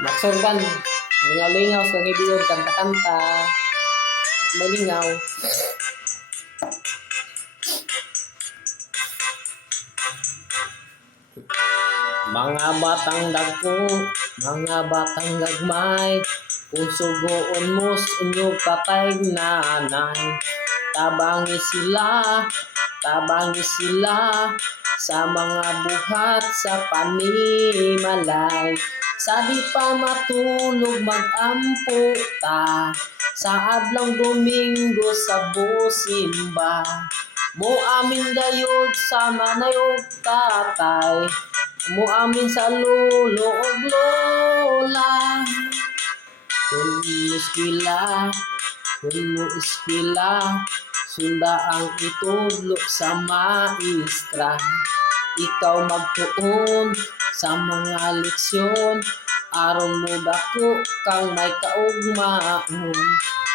Maksurban, lingaw-lingaw sa kaibigan, kanta-kanta, may lingaw. Mga batang dagko, mga batang gagmay, kung sugoon mo sa inyong tatay nanay, tabangi sila sa mga buhat sa panimalay. Sa di pa matulog mag-ampo ta, sa adlang Domingo sa busimba, mo amin gayud sa manayog tatay, mo amin sa lolo ug lola. Kung mo iskila, sunda ang itudlo sa maestra. Ikaw magtuon sa mga leksyon, aron mo dako kang may kaugmaon.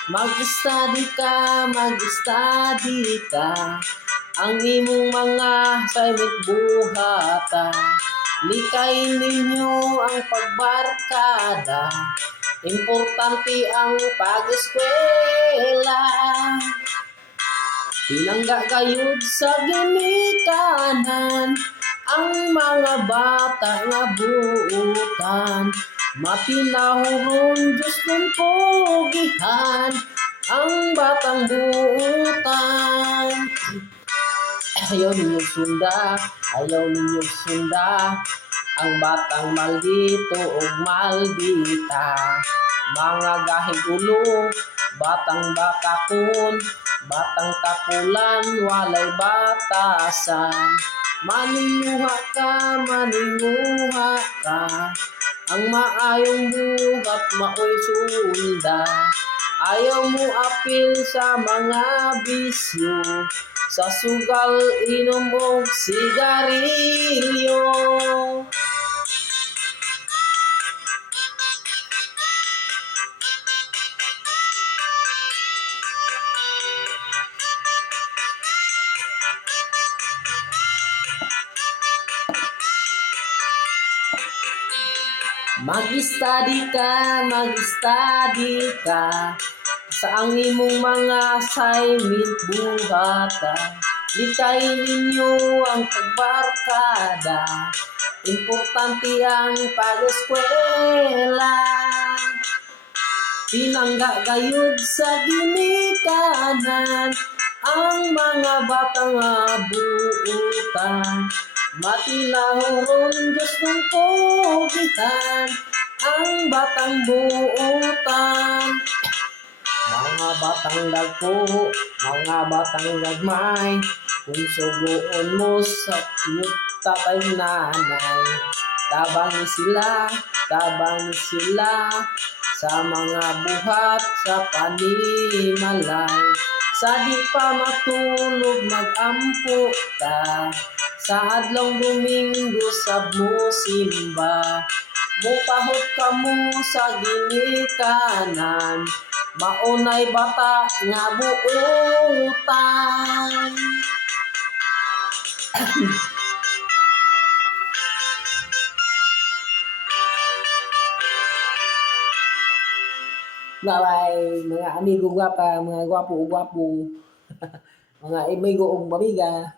Mag-study ka, ang imong mga assignment buhata. Likayin ninyo ang pagbarkada, importante ang pag-eskwela. Tinangga gayud sa ginikanan ang mga bata nga buutan. Mapinahuron Diyos ng pogihan ang batang buutan. Ayaw ninyong sunda ang batang maldito o maldita. Mga gahig ulo, batang bakakon, batang tapulan, walay batasan. Maninguha ka, ang maayong buhat maoy sunda. Ayaw mo apil sa mga bisyo, sa sugal, inom o sigarilyo. Mag-study ka sa ang imong mga assignment buhata. Likayin ninyo ang pagbarkada, importante ang pag-eskwela. Tinangga gayud sa ginikanan ang mga batang buutan. Matinahuron Diyos ng pogihan ang batang buutan. Mga batang dagko, mga batang gagmay, kung sugoon mo sa inyong tatay nanay, tabangi sila sa mga buhat sa panimalay. Sa di pa matulog mag-ampo ta, sa adlong Domingo sa busimba, mupahod ka mo sa ginikanan, maunay bata nga buutan. Bye-bye, mga amigo gwapa, mga gwapo-gwapo, mga amigo ug mamiga.